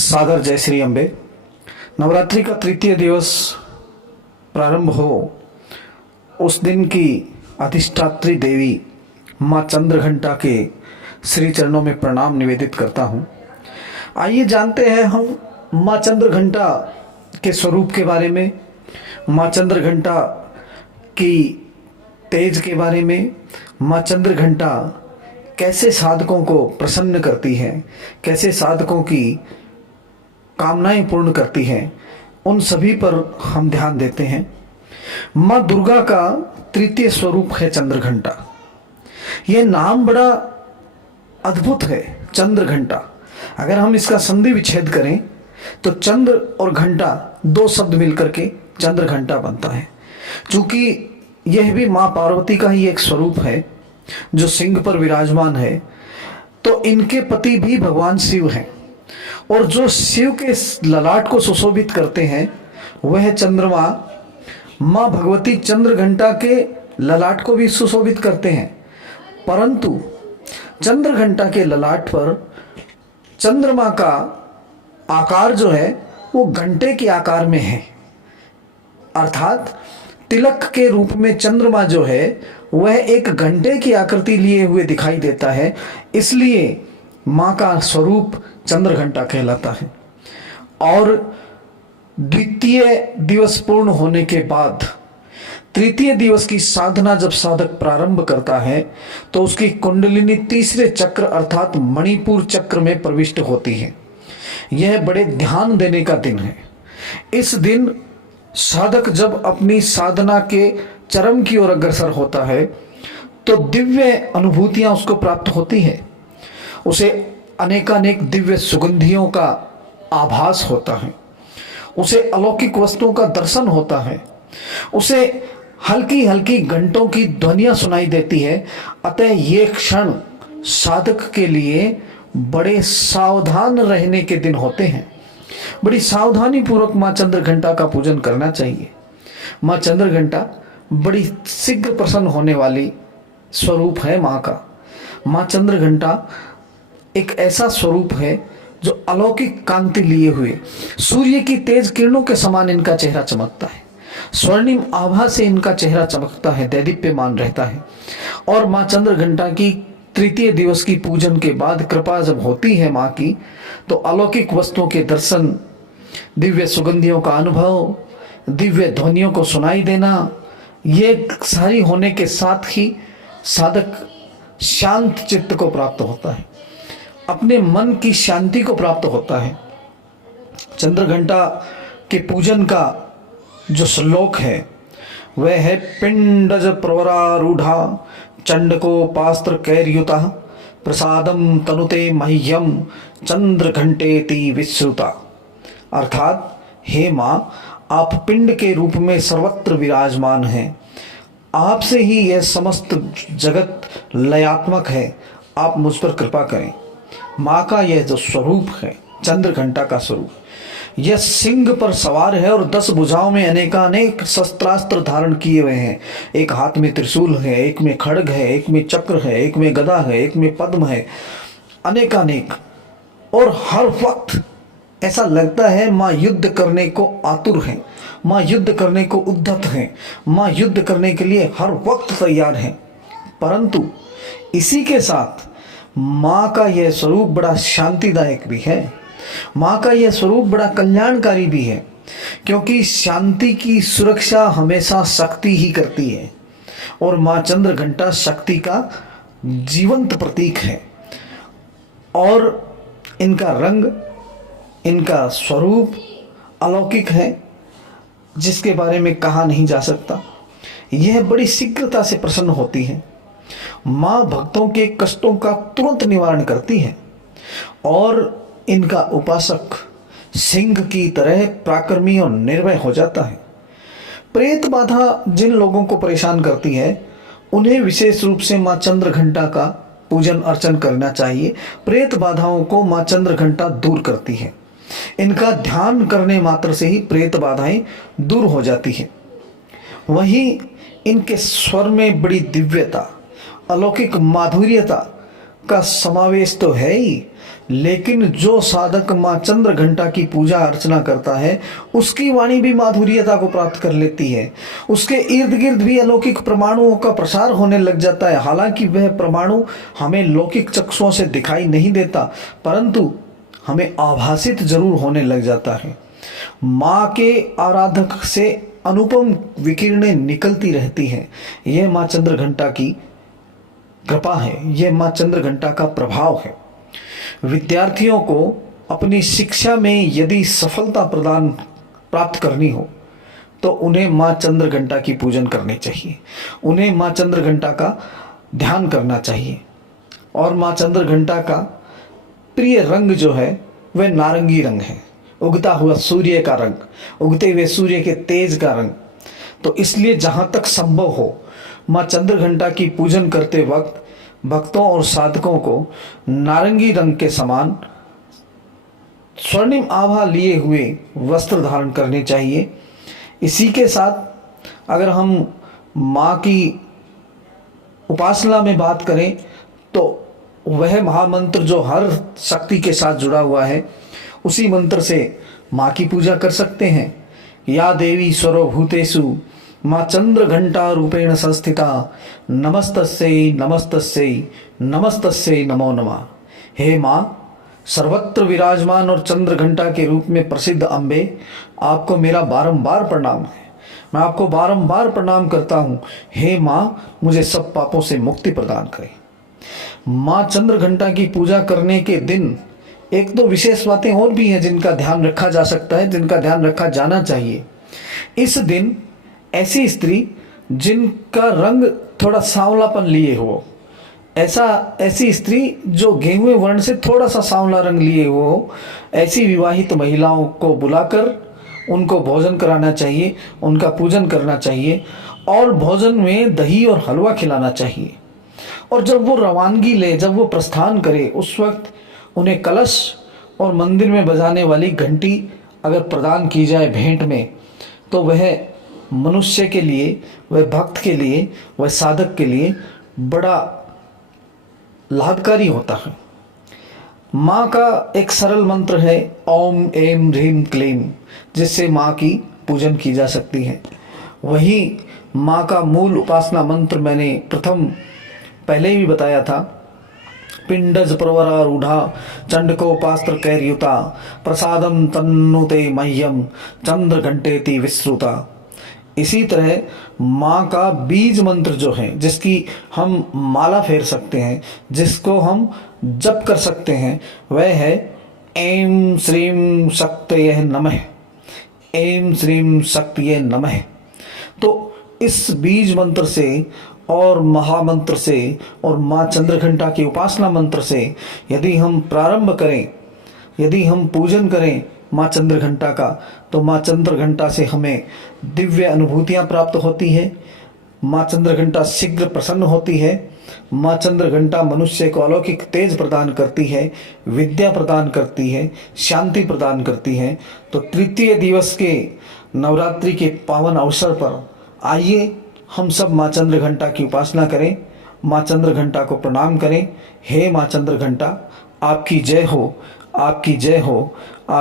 सादर जय श्री अम्बे। नवरात्रि का तृतीय दिवस प्रारंभ हो, उस दिन की अधिष्ठात्री देवी माँ चंद्रघंटा के श्री चरणों में प्रणाम निवेदित करता हूँ। आइए जानते हैं हम माँ चंद्रघंटा के स्वरूप के बारे में, माँ चंद्रघंटा की तेज के बारे में, माँ चंद्रघंटा कैसे साधकों को प्रसन्न करती है, कैसे साधकों की कामनाएं पूर्ण करती है, उन सभी पर हम ध्यान देते हैं। माँ दुर्गा का तृतीय स्वरूप है चंद्रघंटा। यह नाम बड़ा अद्भुत है, चंद्रघंटा। अगर हम इसका संधि विच्छेद करें तो चंद्र और घंटा दो शब्द मिलकर के चंद्रघंटा बनता है। चूंकि यह भी माँ पार्वती का ही एक स्वरूप है जो सिंह पर विराजमान है, तो इनके पति भी भगवान शिव हैं, और जो शिव के ललाट को सुशोभित करते हैं वह चंद्रमा माँ भगवती चंद्रघंटा के ललाट को भी सुशोभित करते हैं। परंतु चंद्रघंटा के ललाट पर चंद्रमा का आकार जो है वो घंटे के आकार में है, अर्थात तिलक के रूप में चंद्रमा जो है वह एक घंटे की आकृति लिए हुए दिखाई देता है। इसलिए माँ का स्वरूप चंद्रघंटा कहलाता है। और द्वितीय दिवस पूर्ण होने के बाद तृतीय दिवस की साधना जब साधक प्रारंभ करता है तो उसकी कुंडलिनी तीसरे चक्र अर्थात मणिपुर चक्र में प्रविष्ट होती है। यह बड़े ध्यान देने का दिन है। इस दिन साधक जब अपनी साधना के चरम की ओर अग्रसर होता है तो दिव्य अनुभूतियां उसको प्राप्त होती है। उसे अनेकानेक दिव्य सुगंधियों का आभास होता है, उसे अलौकिक वस्तुओं का दर्शन होता है, उसे हल्की हल्की घंटों की ध्वनियां सुनाई देती है। अतः ये क्षण साधक के लिए बड़े सावधान रहने के दिन होते हैं। बड़ी सावधानी पूर्वक माँ चंद्रघंटा का पूजन करना चाहिए। माँ चंद्रघंटा बड़ी शीघ्र प्रसन्न होने वाली स्वरूप है माँ का। माँ चंद्रघंटा एक ऐसा स्वरूप है जो अलौकिक कांति लिए हुए सूर्य की तेज किरणों के समान इनका चेहरा चमकता है। स्वर्णिम आभा से इनका चेहरा चमकता है, दैदीप्यमान रहता है। और माँ चंद्रघंटा की तृतीय दिवस की पूजन के बाद कृपा जब होती है माँ की, तो अलौकिक वस्तुओं के दर्शन, दिव्य सुगंधियों का अनुभव, दिव्य ध्वनियों को सुनाई देना, ये सारी होने के साथ ही साधक शांत चित्त को प्राप्त होता है, अपने मन की शांति को प्राप्त होता है। चंद्रघंटा के पूजन का जो श्लोक है वह है पिंडज प्रवरारूढ़ा चंडकोपास्त्र कैर्युता प्रसादम तनुते मह्यम चंद्रघंटेति विश्रुता। अर्थात हे माँ, आप पिंड के रूप में सर्वत्र विराजमान हैं, आपसे ही यह समस्त जगत लयात्मक है, आप मुझ पर कृपा करें। माँ का यह जो स्वरूप है चंद्रघंटा का स्वरूप, यह सिंह पर सवार है और 10 भुजाओं में अनेकानेक शस्त्रास्त्र धारण किए हुए हैं। एक हाथ में त्रिशूल है, एक में खड्ग है, एक में चक्र है, एक में गदा है, एक में पद्म है, अनेकानेक। और हर वक्त ऐसा लगता है माँ युद्ध करने को आतुर है, माँ युद्ध करने को उद्धत है, माँ युद्ध करने के लिए हर वक्त तैयार है। परंतु इसी के साथ माँ का यह स्वरूप बड़ा शांतिदायक भी है, माँ का यह स्वरूप बड़ा कल्याणकारी भी है, क्योंकि शांति की सुरक्षा हमेशा शक्ति ही करती है। और माँ चंद्रघंटा शक्ति का जीवंत प्रतीक है। और इनका रंग, इनका स्वरूप अलौकिक है, जिसके बारे में कहा नहीं जा सकता। यह बड़ी शीघ्रता से प्रसन्न होती है। माँ भक्तों के कष्टों का तुरंत निवारण करती है। और इनका उपासक सिंह की तरह पराक्रमी और निर्भय हो जाता है। प्रेत बाधा जिन लोगों को परेशान करती है उन्हें विशेष रूप से माँ चंद्रघंटा का पूजन अर्चन करना चाहिए। प्रेत बाधाओं को माँ चंद्रघंटा दूर करती है। इनका ध्यान करने मात्र से ही प्रेत बाधाएं दूर हो जाती है। वहीं इनके स्वर में बड़ी दिव्यता, अलौकिक माधुर्यता का समावेश तो है ही, लेकिन जो साधक माँ चंद्र घंटा की पूजा अर्चना करता है उसकी वाणी भी माधुर्यता को प्राप्त कर लेती है। उसके इर्द गिर्द भी अलौकिक परमाणुओं का प्रसार होने लग जाता है। हालांकि वह परमाणु हमें लौकिक चक्षुओं से दिखाई नहीं देता, परंतु हमें आभासित जरूर होने लग जाता है। माँ के आराधक से अनुपम विकिरणें निकलती रहती हैं। यह माँ चंद्र घंटा की कृपा है, यह माँ चंद्र घंटा का प्रभाव है। विद्यार्थियों को अपनी शिक्षा में यदि सफलता प्राप्त करनी हो तो उन्हें माँ चंद्र घंटा की पूजन करनी चाहिए, उन्हें माँ चंद्र घंटा का ध्यान करना चाहिए। और माँ चंद्र घंटा का प्रिय रंग जो है वह नारंगी रंग है, उगता हुआ सूर्य का रंग, उगते हुए सूर्य के तेज का रंग। तो इसलिए जहाँ तक संभव हो माँ चंद्र घंटा की पूजन करते वक्त भक्तों और साधकों को नारंगी रंग के समान स्वर्णिम आभा लिए हुए वस्त्र धारण करने चाहिए। इसी के साथ अगर हम माँ की उपासना में बात करें तो वह महामंत्र जो हर शक्ति के साथ जुड़ा हुआ है, उसी मंत्र से माँ की पूजा कर सकते हैं। या देवी सर्वभूतेषु माँ चंद्र घंटा रूपेण संस्थिता नमस्तस्यै नमस्तस्यै नमस्तस्यै नमो नमः। हे माँ, सर्वत्र विराजमान और चंद्र घंटा के रूप में प्रसिद्ध अम्बे, आपको मेरा बारंबार प्रणाम है। मैं आपको बारंबार प्रणाम करता हूँ। हे माँ, मुझे सब पापों से मुक्ति प्रदान करें। माँ चंद्र घंटा की पूजा करने के दिन एक दो विशेष बातें और भी हैं जिनका ध्यान रखा जा सकता है, जिनका ध्यान रखा जाना चाहिए। इस दिन ऐसी स्त्री जिनका रंग थोड़ा सांवलापन लिए हो, ऐसी स्त्री जो गेहुए वर्ण से थोड़ा सा सांवला रंग लिए हो, ऐसी विवाहित महिलाओं को बुलाकर उनको भोजन कराना चाहिए, उनका पूजन करना चाहिए और भोजन में दही और हलवा खिलाना चाहिए। और जब वो रवानगी ले, जब वो प्रस्थान करे, उस वक्त उन्हें कलश और मंदिर में बजाने वाली घंटी अगर प्रदान की जाए भेंट में, तो वह मनुष्य के लिए, वह भक्त के लिए, वह साधक के लिए बड़ा लाभकारी होता है। माँ का एक सरल मंत्र है ओम एम ह्रीम क्लीम, जिससे माँ की पूजन की जा सकती है। वही माँ का मूल उपासना मंत्र मैंने पहले ही बताया था, पिंडज प्रवरारूढ़ा चंडकोपास्त्र कैर्युता प्रसादम तन्नुते मह्यम चंद्र घंटेति विश्रुता। इसी तरह माँ का बीज मंत्र जो है, जिसकी हम माला फेर सकते हैं, जिसको हम जप कर सकते हैं, वह है ऐं श्रीं शक्तये नमः, ऐं श्रीं शक्तये नमः। तो इस बीज मंत्र से और महामंत्र से और माँ चंद्रघंटा की उपासना मंत्र से यदि हम प्रारंभ करें, यदि हम पूजन करें माँ चंद्रघंटा का, तो माँ चंद्रघंटा से हमें दिव्य अनुभूतियाँ प्राप्त होती है। माँ चंद्रघंटा शीघ्र प्रसन्न होती है। माँ चंद्रघंटा मनुष्य को अलौकिक तेज प्रदान करती है, विद्या प्रदान करती है, शांति प्रदान करती है। तो तृतीय दिवस के नवरात्रि के पावन अवसर पर आइए हम सब माँ चंद्रघंटा की उपासना करें, माँ चंद्रघंटा को प्रणाम करें। हे माँ चंद्रघंटा, आपकी जय हो, आपकी जय हो। आप